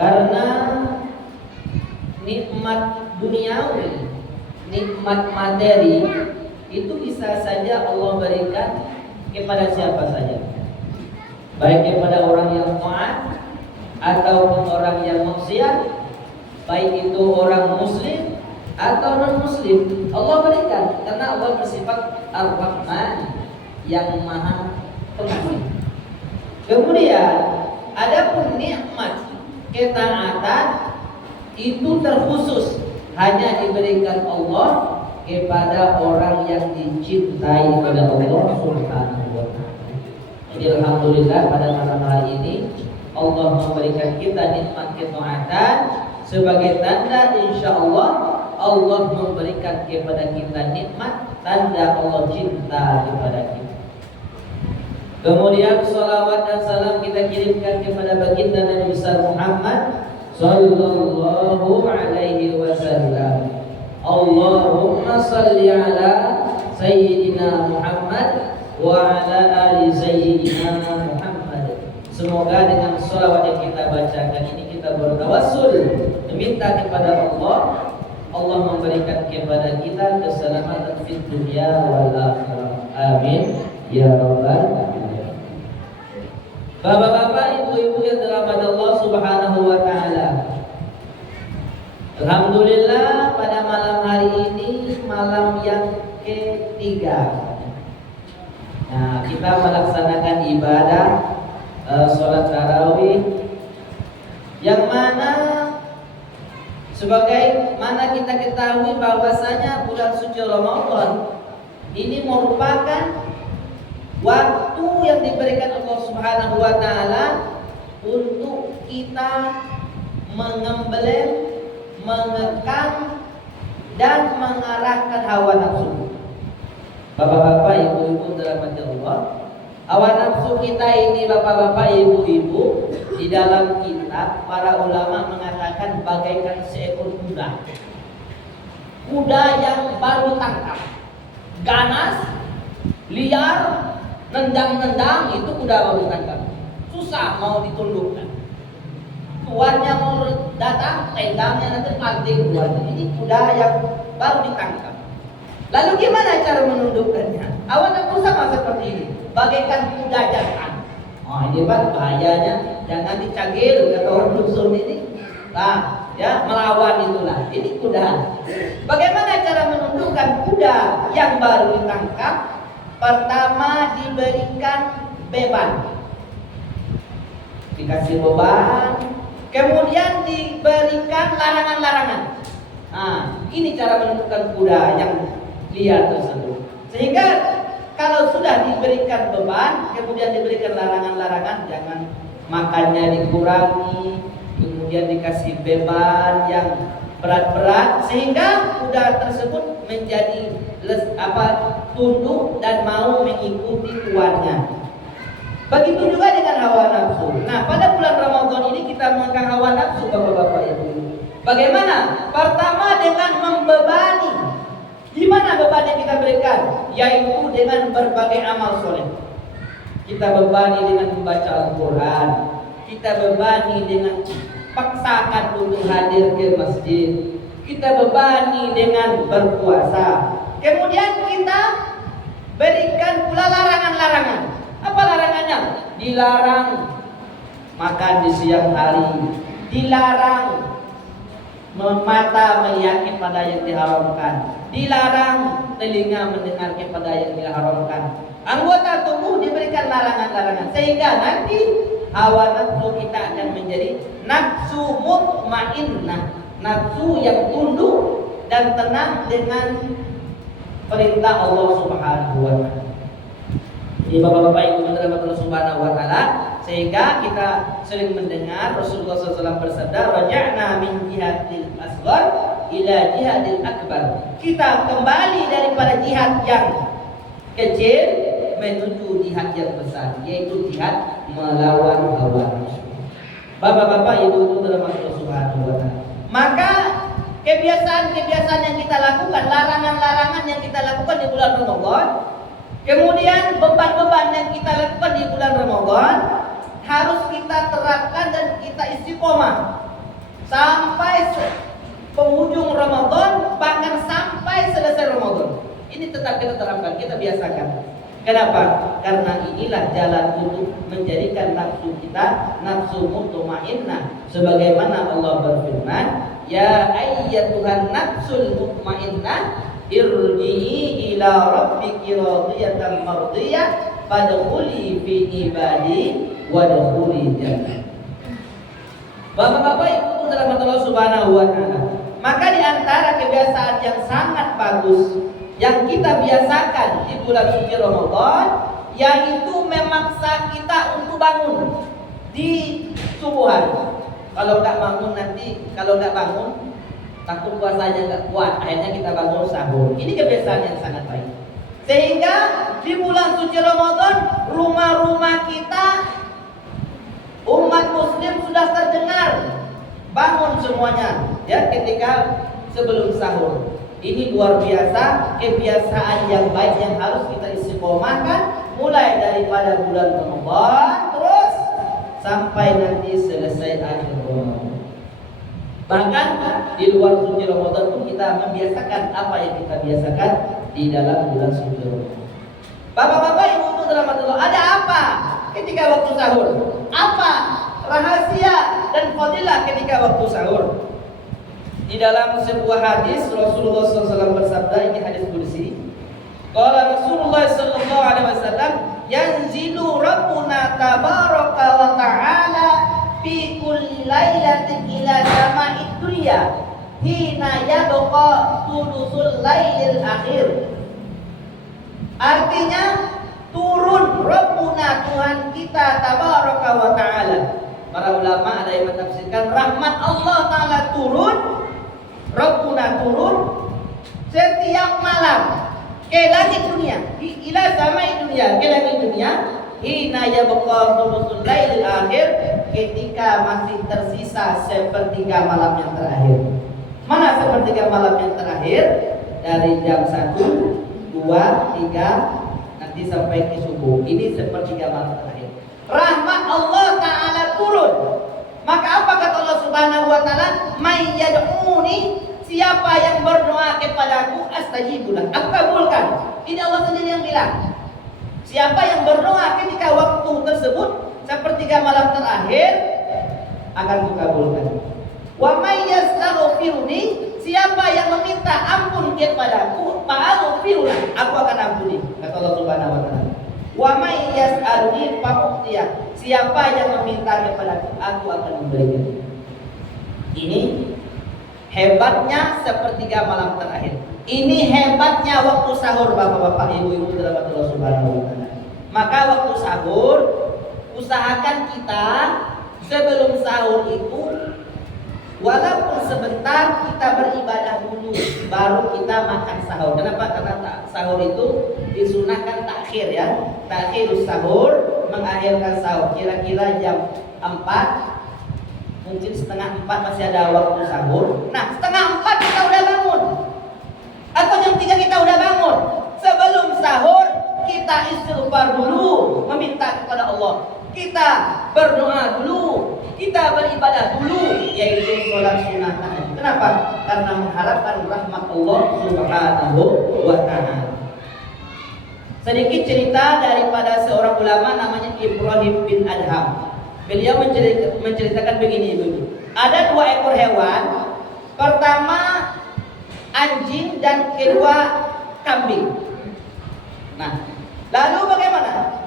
Karena nikmat duniawi, nikmat materi itu bisa saja Allah berikan kepada siapa saja, baik kepada orang yang taat ataupun orang yang maksiat, baik itu orang muslim atau non muslim, Allah berikan karena Allah bersifat Ar-Rahman yang Maha Pengasih. Kemudian adapun nikmat ketaatan itu terkhusus hanya diberikan Allah kepada orang yang dicintai oleh Allah Subhanahu wa taala. Jadi alhamdulillah pada malam hari ini Allah memberikan kita nikmat ketaatan sebagai tanda insyaallah Allah memberikan kepada kita nikmat tanda Allah cinta kepada kita. Kemudian salawat dan salam kita kirimkan kepada baginda Nabi besar Muhammad sallallahu alaihi wasallam. Allahumma salli ala sayyidina Muhammad wa ala ali sayyidina Muhammad. Semoga dengan salawat yang kita bacakan ini kita bertawassul meminta kepada Allah, Allah memberikan kepada kita keselamatan fid dunya wal akhirah. Amin ya rabbal alamin. Bapak-bapak, ibu-ibu yang dirahmati Allah Subhanahu wa taala. Alhamdulillah pada malam hari ini malam yang ketiga. Nah, kita melaksanakan ibadah sholat tarawih yang mana sebagai mana kita ketahui bahwasanya bulan suci Ramadan ini merupakan waktu yang diberikan Allah Subhanahu wa taala untuk kita mengembelih, mengekang dan mengarahkan hawa nafsu. Bapak-bapak, ibu-ibu dirahmati Allah, hawa nafsu kita ini bapak-bapak, ibu-ibu, di dalam kitab para ulama mengatakan bagaikan seekor kuda. Kuda yang baru tangkap, ganas, liar, nendang-nendang, itu kuda baru tangkap. Susah mau ditundukkan. Tuannya mau datang, tendangnya nanti mati tuannya. Ini kuda yang baru ditangkap. Lalu gimana cara menundukkannya? Awan nafsu sama seperti ini, bagaikan kuda jantan. Oh, ini Pak bahayanya, jangan dicagil kata orang dusun ini. Nah, ya melawan itulah. Ini kuda. Bagaimana cara menundukkan kuda yang baru ditangkap? Pertama diberikan beban, dikasih beban, kemudian diberikan larangan-larangan. Nah, ini cara menentukan kuda yang liar tersebut. Sehingga kalau sudah diberikan beban, kemudian diberikan larangan-larangan, jangan makannya dikurangi, kemudian dikasih beban yang berat-berat, sehingga kuda tersebut menjadi tunduk dan mau mengikuti tuannya. Begitu juga dengan hawa nafsu. Nah, pada bulan Ramadan ini kita mengangkat hawa nafsu, bapak-bapak ibu. Bagaimana? Pertama dengan membebani. Gimana beban yang kita berikan? Yaitu dengan berbagai amal soleh. Kita bebani dengan membaca Al-Quran. Kita bebani dengan paksakan untuk hadir ke masjid. Kita bebani dengan berpuasa. Kemudian kita berikan pula larangan-larangan. Apa larangannya? Dilarang makan di siang hari, dilarang mata melihat kepada yang diharamkan, dilarang telinga mendengar kepada yang diharamkan. Anggota tubuh diberikan larangan-larangan sehingga nanti hawa nafsu kita akan menjadi nafsu mutmainnah, nafsu yang tunduk dan tenang dengan perintah Allah Subhanahu wa taala. Jadi bapak-bapak ibu dirahmati Allah Subhanahu wa taala, sehingga kita sering mendengar Rasulullah SAW bersabda, "Raja'na min jihadil asghar ila jihadil akbar." Kita kembali daripada jihad yang kecil menuju jihad yang besar, yaitu jihad melawan hawa nafsu. Bapak-bapak ibu dirahmati Allah Subhanahu wa taala. Maka kebiasaan-kebiasaan yang kita lakukan, larangan-larangan yang kita lakukan di bulan Ramadan, kemudian beban-beban yang kita lakukan di bulan Ramadan harus kita terapkan dan kita istiqomah sampai penghujung Ramadan, bahkan sampai selesai Ramadan. Ini tetap kita terapkan, kita biasakan. Kenapa? Karena inilah jalan untuk menjadikan nafsu kita nafsu mutmainnah. Sebagaimana Allah berfirman, ya ayyatuhan nafsul mutmainnah irji'i ila rabbiki radiyatan mardiyah fadkhuli fi ibadi wadkhuli jannah. Bapak-bapak, Ibu dalam Allah Subhanahu wa taala. Maka di antara kebiasaan yang sangat bagus yang kita biasakan di bulan suci Ramadan, yaitu memaksa kita untuk bangun di subuhan. Kalau nggak bangun nanti, kalau nggak bangun takut puasanya nggak kuat, akhirnya kita bangun sahur. Ini kebiasaan yang sangat baik. Sehingga di bulan suci Ramadan, rumah-rumah kita, umat muslim sudah terdengar bangun semuanya ya ketika sebelum sahur. Ini luar biasa kebiasaan yang baik yang harus kita istiqomahkan mulai daripada bulan Ramadan terus sampai nanti selesai akhir Ramadan. Bahkan di luar suci Ramadan pun kita membiasakan apa yang kita biasakan di dalam bulan suci Ramadan. Bapak-bapak, Ibu dalam Allah, ada apa ketika waktu sahur? Apa rahasia dan fadilah ketika waktu sahur? Di dalam sebuah hadis Rasulullah SAW bersabda, ini hadis qudsi. Qala Rasulullah sallallahu alaihi wasallam, yanzilu rabbuna tabaraka wa ta'ala fi kulli lailatin ila sama'id dunya hina yabqa thuluthul lailil akhir. Artinya turun Rabbuna, Tuhan kita tabaraka wa ta'ala. Para ulama ada yang menafsirkan rahmat Allah Ta'ala turun, Rabbuna turun setiap malam ke langit dunia, ila samai dunia, ke langit dunia, hina yabqa thuluthul lailil akhir, ketika masih tersisa sepertiga malam yang terakhir. Mana sepertiga malam yang terakhir? Dari jam 1, 2, 3 nanti sampai ke subuh. Ini sepertiga malam terakhir. Rahmat Allah Ta'ala turun. Maka apa kata Allah Subhanahu wa Ta'ala? May yad'uni, siapa yang berdoa kepadaku astajibulah, aku kabulkan. Ini Allah sendiri yang bilang. Siapa yang berdoa ketika waktu tersebut sepertiga malam terakhir akan kukabulkan. Wa may yastaghfiruni, siapa yang meminta ampun kepadaku fa'aghfirlah, aku akan ampuni, kata Allah Subhanahu wa Ta'ala. Wa may yas'aluni fa'u'tiyah, siapa yang meminta kepadaku aku akan memberikan. Ini hebatnya sepertiga malam terakhir. Ini hebatnya waktu sahur, bapak-bapak, ibu-ibu dalam Allah Subhanahu wa Ta'ala. Maka waktu sahur usahakan kita sebelum sahur itu walaupun sebentar kita beribadah dulu baru kita makan sahur. Kenapa? Karena sahur itu disunahkan takhir ya. Takhirus sahur, mengakhirkan sahur. Kira-kira jam 4, mungkin setengah 4 masih ada waktu sahur. Nah, setengah 4 kita udah bangun. Atau jam 3 kita udah bangun. Sebelum sahur kita istighfar dulu, meminta kepada Allah. Kita berdoa dulu, kita beribadah dulu, yaitu sholat sunnah tahajud. Kenapa? Karena mengharapkan rahmat Allah Subhanahu wa Ta'ala. Sedikit cerita daripada seorang ulama namanya Ibrahim bin Adham. Beliau menceritakan begini, Ibu. Ada 2 ekor hewan. Pertama anjing dan kedua kambing. Nah, lalu bagaimana?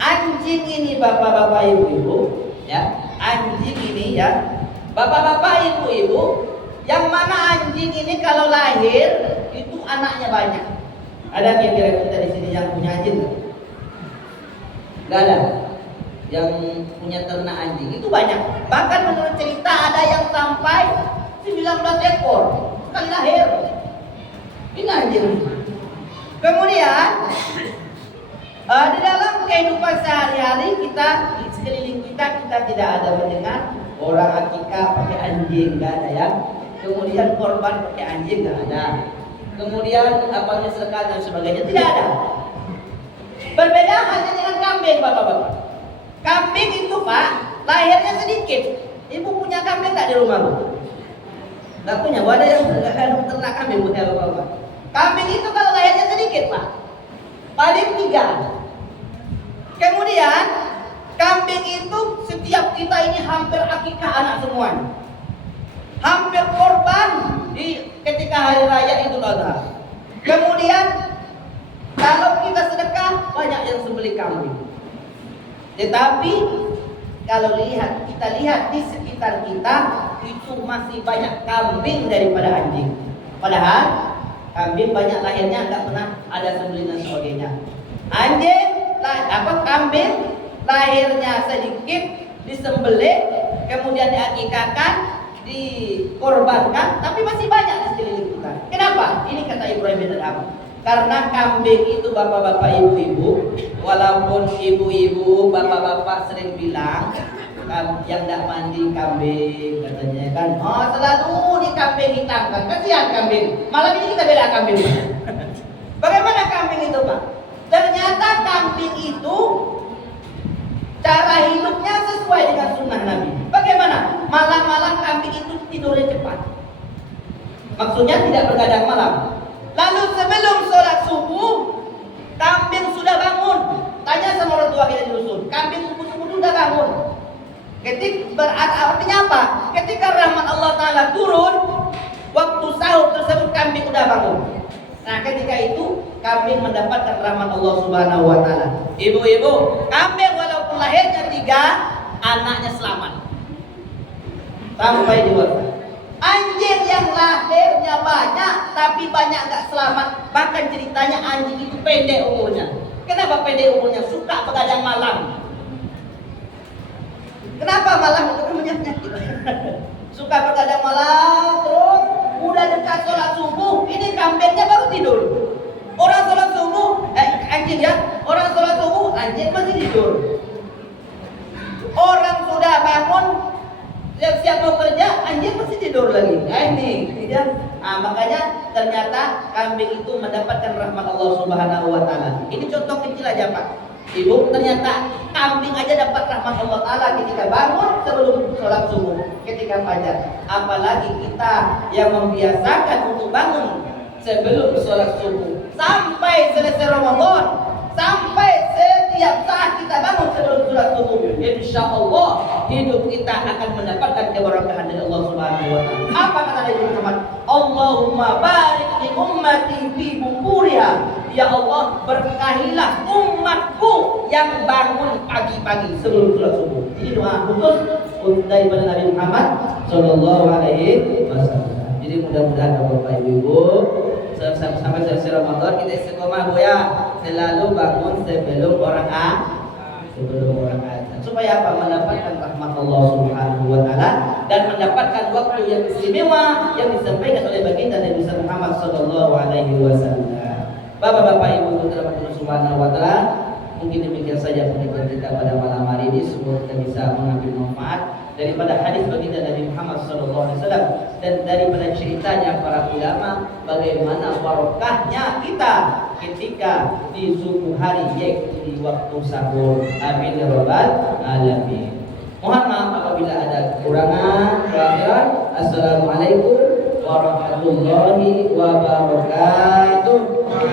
Anjing ini bapak-bapak ibu-ibu ya, anjing ini ya, bapak-bapak ibu-ibu, yang mana anjing ini kalau lahir itu anaknya banyak. Ada kira-kira kita di sini yang punya anjing? Gak ada. Yang punya ternak anjing itu banyak. Bahkan menurut cerita ada yang sampai 19 ekor sekali lahir. Ini anjing. Kemudian di dalam kehidupan sehari-hari kita, di sekeliling kita tidak ada mendengar orang akikah pakai anjing, nggak ada ya. Kemudian korban pakai anjing, nggak ada. Kemudian apanya sedekah dan sebagainya, tidak ada. Berbeda hanya dengan kambing, bapak-bapak. Kambing itu Pak, lahirnya sedikit. Ibu punya kambing nggak di rumah bu? Nggak punya. Ada yang nggak ternak kambing punya rumah. Kambing itu kalau lahirnya sedikit pak, paling 3. Kemudian kambing itu setiap kita ini hampir akikah anak semuanya, hampir korban di ketika hari raya Idul Adha. Kemudian kalau kita sedekah banyak yang sembelih kambing. Tetapi kalau kita lihat di sekitar kita itu masih banyak kambing daripada anjing. Padahal kambing banyak lahirnya nggak pernah ada sembelih dan sebagainya. Kambing lahirnya sedikit disembelih, kemudian diakikahkan, dikorbankan, tapi masih banyak di sekeliling kita. Kenapa? Ini kata Ibrahim bin Adham. Karena kambing itu bapak-bapak, ibu-ibu, walaupun ibu-ibu, bapak-bapak sering bilang yang tidak mandi kambing katanya kan, oh selalu di kambing hitamkan, kasihan kambing. Malam ini kita bela kambing. Bagaimana kambing itu pak? Ternyata kambing itu cara hidupnya sesuai dengan sunnah Nabi. Bagaimana? Malam-malam kambing itu tidurnya cepat. Maksudnya tidak bergadang malam. Lalu sebelum sholat subuh, kambing sudah bangun. Tanya sama orang tua kita di dusun, kambing subuh-subuh sudah bangun. Artinya apa? Ketika rahmat Allah Ta'ala turun, waktu sahur tersebut kambing sudah bangun. Nah ketika itu kambing mendapatkan rahmat Allah Subhanahu Wa Ta'ala. Ibu-ibu, kambing walaupun lahirnya 3, anaknya selamat sampai dewasa. Anjing yang lahirnya banyak tapi banyak gak selamat. Bahkan ceritanya anjing itu pendek umurnya. Kenapa pendek umurnya? Suka begadang malam. Kenapa malam? Itu kan punya penyakit. Suka begadang malam, terus udah dekat sholat subuh, ini kambingnya baru tidur. Orang sholat subuh, anjing ya, orang sholat subuh, anjing masih tidur. Orang sudah bangun, siap mau kerja, anjing masih tidur lagi. Nah ini, ya. Makanya ternyata kambing itu mendapatkan rahmat Allah Subhanahu Wa Taala. Ini contoh kecil aja pak. Ibu, ternyata kambing aja dapat rahmat Allah Ta'ala ketika bangun sebelum sholat subuh, ketika fajar. Apalagi kita yang membiasakan untuk bangun sebelum sholat subuh sampai selesai Ramadan, sampai setiap saat kita bangun sebelum sholat subuh, insya Allah hidup kita akan mendapatkan keberkahan dari Allah Subhanahu Wa Ta'ala. Apa kata Nabi Muhammad? Allahumma barik li ummati fi bukuriha. Ya Allah, berkahilah umatku yang bangun pagi-pagi sebelum sholat subuh. Ini doa khusus daripada Nabi Muhammad Sallallahu Alaihi Wasallam. Jadi mudah-mudahan Bapak Ibu sampai selesai Ramadan kita istiqomah bu ya, selalu bangun sebelum orang azan. Supaya apa? Mendapatkan rahmat Allah Subhanahu Wa Taala dan mendapatkan waktu yang istimewa yang disampaikan oleh baginda Nabi Muhammad Sallallahu Alaihi Wasallam. Bapak-bapak ibu terhadap Allah Subhanahu Wa Taala, mungkin demikian saja pendidikan kita pada malam hari ini. Semoga kita bisa mengambil manfaat daripada hadis baginda Nabi Muhammad SAW dan daripada ceritanya para ulama bagaimana barokahnya kita ketika di subuh hari yaitu di waktu sahur. Amin ya rabbal alamin. Mohon maaf apabila ada kekurangan. Assalamualaikum warahmatullahi wabarakatuh.